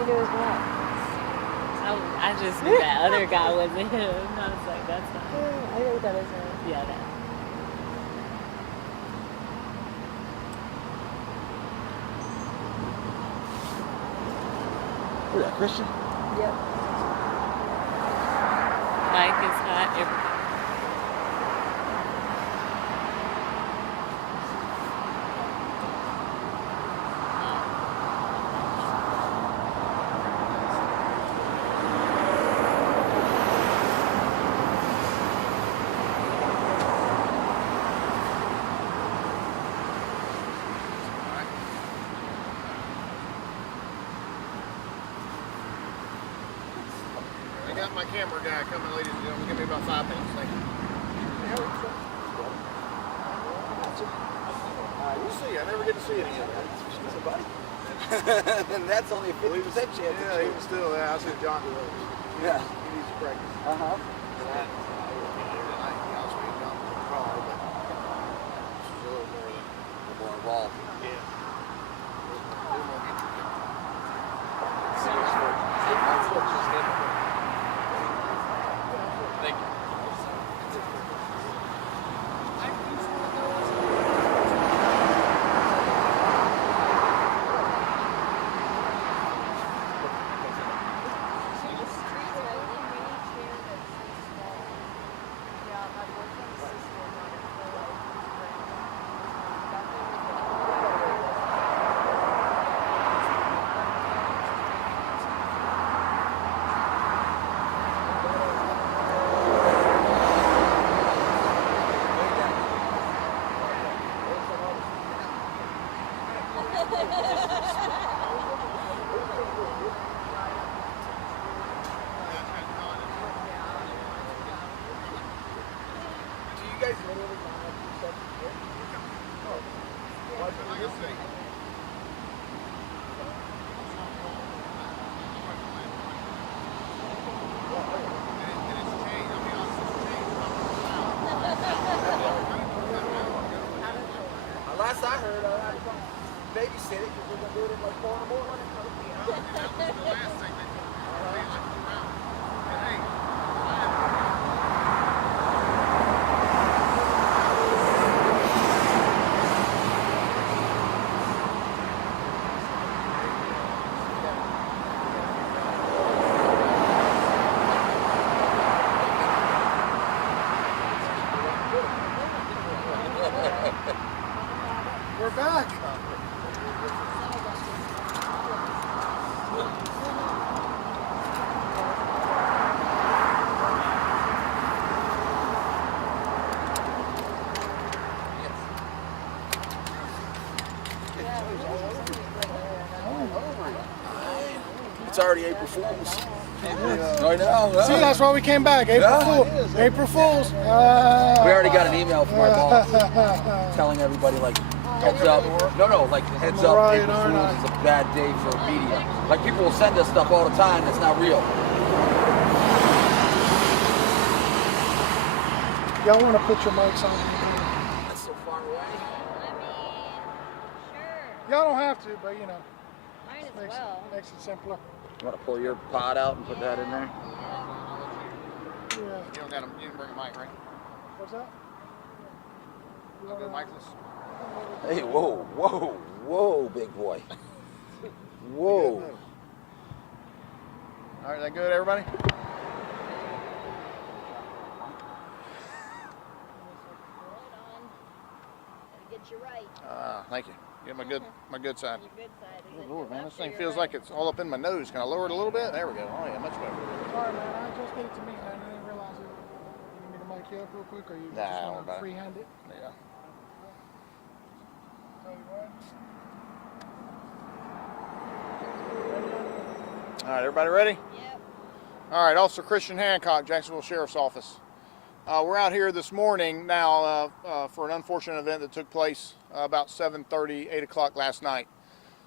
you knew his mom? I just knew that other guy wasn't him. I was like, that's not him. I think that is him. Yeah, that. Who's that, Christian? Yep. Mike is hot. Everybody. I got my camera guy coming, ladies and gentlemen. Give me about 5 minutes. Thank you. We'll see. I never get to see it again. And that's only a 50% chance. Yeah, even still, I see John do those. Yeah. He needs to practice. Uh-huh. More involved. Thank you. Last I heard, I had to come babysit it because we're going to do it at like 4 in the morning. That was the last thing they told me. They left it around. And hey, we're back. It's already April Fool's. I know. See, that's why we came back. April Fools. April Fools. We already got an email from our boss telling everybody, like, heads up. No, like, heads up, Right, April Fool's right. is a bad day for media. Like, people will send us stuff all the time that's not real. Y'all want to put your mics on? That's so far away. Sure. Y'all don't have to, but you know, Mine as makes, well. makes it simpler. You want to pull your pod out and put that in there? Yeah. You don't got him. You didn't bring a mic, right? What's that? I'll go micless. Hey, whoa, big boy. Whoa. All right, that good, everybody? Get you right. Thank you. Get my good side. Your good side. Good Lord, man, this thing feels like it's all up in my nose. Can I lower it a little bit? There we go. Oh yeah, much better. Sorry, man. I just gave it to me, man. I didn't realize it. You need me to mic you up real quick, or you Nah, just don't want worry to about it. freehand it? Yeah. Tell you what. All right, everybody ready? Yep. All right, Officer Christian Hancock, Jacksonville Sheriff's Office. We're out here this morning now for an unfortunate event that took place about 7:30, 8 o'clock last night.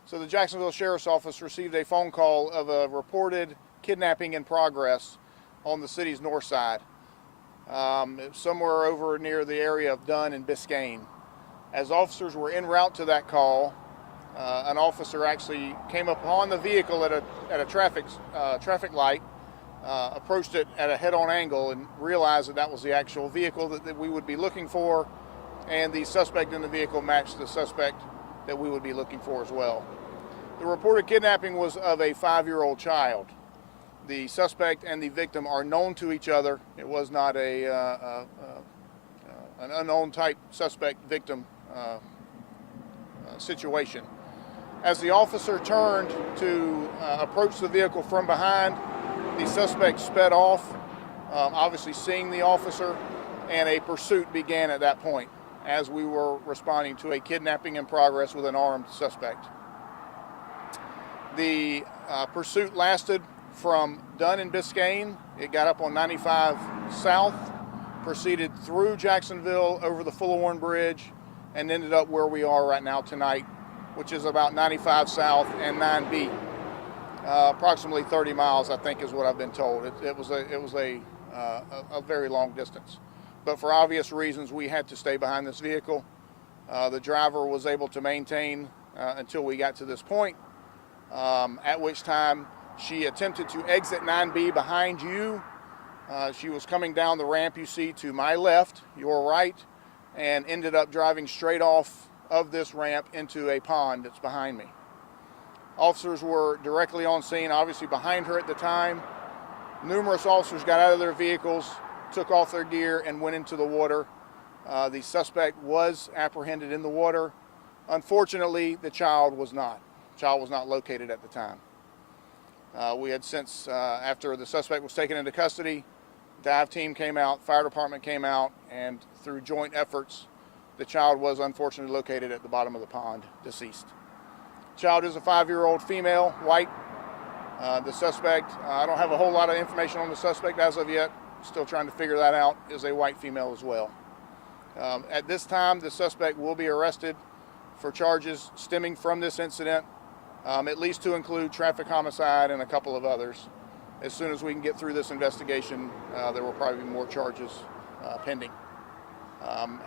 So the Jacksonville Sheriff's Office received a phone call of a reported kidnapping in progress on the city's north side, somewhere over near the area of Dunn and Biscayne. As officers were en route to that call, an officer actually came upon the vehicle at a traffic light, approached it at a head-on angle, and realized that that was the actual vehicle that we would be looking for, and the suspect in the vehicle matched the suspect that we would be looking for as well. The reported kidnapping was of a 5-year-old child. The suspect and the victim are known to each other. It was not an unknown type suspect-victim situation. As the officer turned to approach the vehicle from behind, the suspect sped off, obviously seeing the officer, and a pursuit began at that point as we were responding to a kidnapping in progress with an armed suspect. The pursuit lasted from Dunn and Biscayne. It got up on 95 South, proceeded through Jacksonville over the Fullerton Bridge, and ended up where we are right now tonight, which is about 95 South and 9B. Approximately 30 miles, I think, is what I've been told. It was a very long distance. But for obvious reasons, we had to stay behind this vehicle. The driver was able to maintain until we got to this point, at which time she attempted to exit 9B behind you. She was coming down the ramp you see to my left, your right, and ended up driving straight off of this ramp into a pond that's behind me. Officers were directly on scene, obviously behind her at the time. Numerous officers got out of their vehicles, took off their gear, and went into the water. The suspect was apprehended in the water. Unfortunately, the child was not. The child was not located at the time. We had since, after the suspect was taken into custody, dive team came out, fire department came out, and through joint efforts, the child was unfortunately located at the bottom of the pond, deceased. The child is a 5-year-old female, white. The suspect, I don't have a whole lot of information on the suspect as of yet, still trying to figure that out, is a white female as well. At this time, the suspect will be arrested for charges stemming from this incident, at least to include traffic homicide and a couple of others. As soon as we can get through this investigation, there will probably be more charges pending.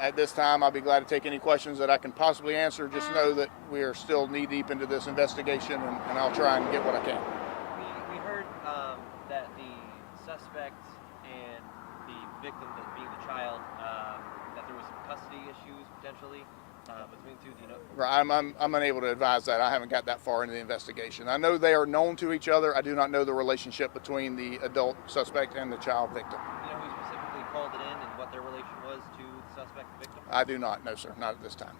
At this time, I'll be glad to take any questions that I can possibly answer. Just know that we are still knee-deep into this investigation, and I'll try and get what I can. We heard that the suspect and the victim, that being the child, that there was some custody issues potentially between the two. Do you know? Right, I'm unable to advise that. I haven't got that far into the investigation. I know they are known to each other. I do not know the relationship between the adult suspect and the child victim. Do you know who specifically called it in and what their relation was to the suspect and victim? I do not, no sir, not at this time.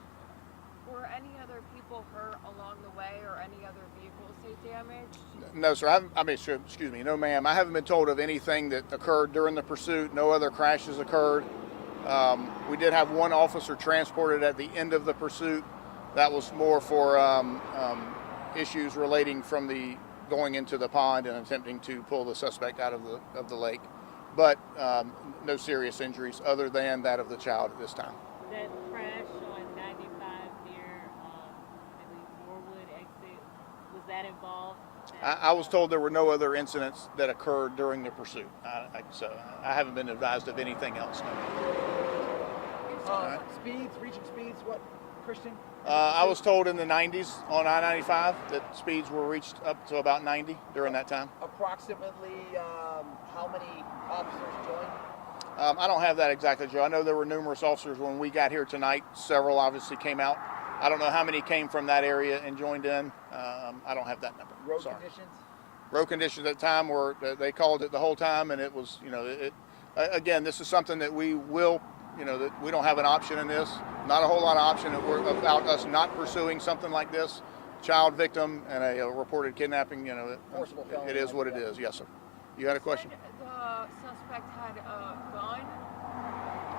Were any other people hurt along the way, or any other vehicles say damaged? No sir, excuse me, no ma'am. I haven't been told of anything that occurred during the pursuit. No other crashes occurred. We did have one officer transported at the end of the pursuit. That was more for issues relating from the going into the pond and attempting to pull the suspect out of the lake. But no serious injuries other than that of the child at this time. That crash on 95 near, I believe, Norwood exit, was that involved? I was told there were no other incidents that occurred during the pursuit. So I haven't been advised of anything else. Right. Speeds, reaching speeds, what, Christian? I was told in the 90s on I-95 that speeds were reached up to about 90 during that time. Approximately how many officers joined? I don't have that exactly, Joe. I know there were numerous officers when we got here tonight. Several obviously came out. I don't know how many came from that area and joined in. I don't have that number. Road Sorry. conditions? Road conditions at the time were, they called it the whole time, and it was, again, this is something that we will, that we don't have an option in this. Not a whole lot of option about us not pursuing something like this. Child victim and a reported kidnapping, it is what it is. Yes, sir. You had a question? The suspect had a gun?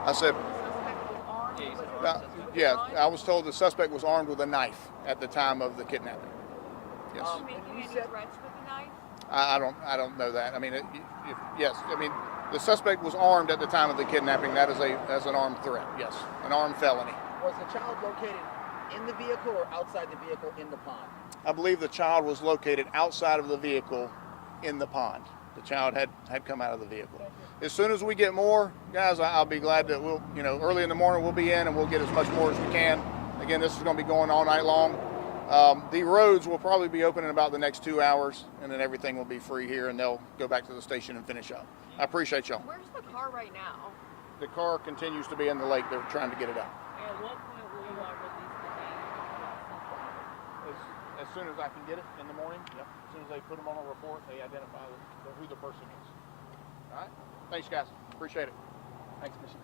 I said, The suspect was armed? Yeah, you said Was armed it- suspect. yeah, I was told the suspect was armed with a knife at the time of the kidnapping. Yes. Was he making any threats with the knife? I don't know that. I mean, yes. I mean, the suspect was armed at the time of the kidnapping. That is an armed threat. Yes, an armed felony. Was the child located in the vehicle or outside the vehicle in the pond? I believe the child was located outside of the vehicle in the pond. The child had come out of the vehicle. As soon as we get more, guys, I'll be glad that early in the morning we'll be in and we'll get as much more as we can. Again, this is going to be going all night long. The roads will probably be open in about the next 2 hours, and then everything will be free here, and they'll go back to the station and finish up. I appreciate y'all. Where's the car right now? The car continues to be in the lake. They're trying to get it out. At what point will you all release the name? As soon as I can get it in the morning, yep. As soon as they put them on a report, they identify who the person is. All right? Thanks, guys. Appreciate it. Thanks, Mission.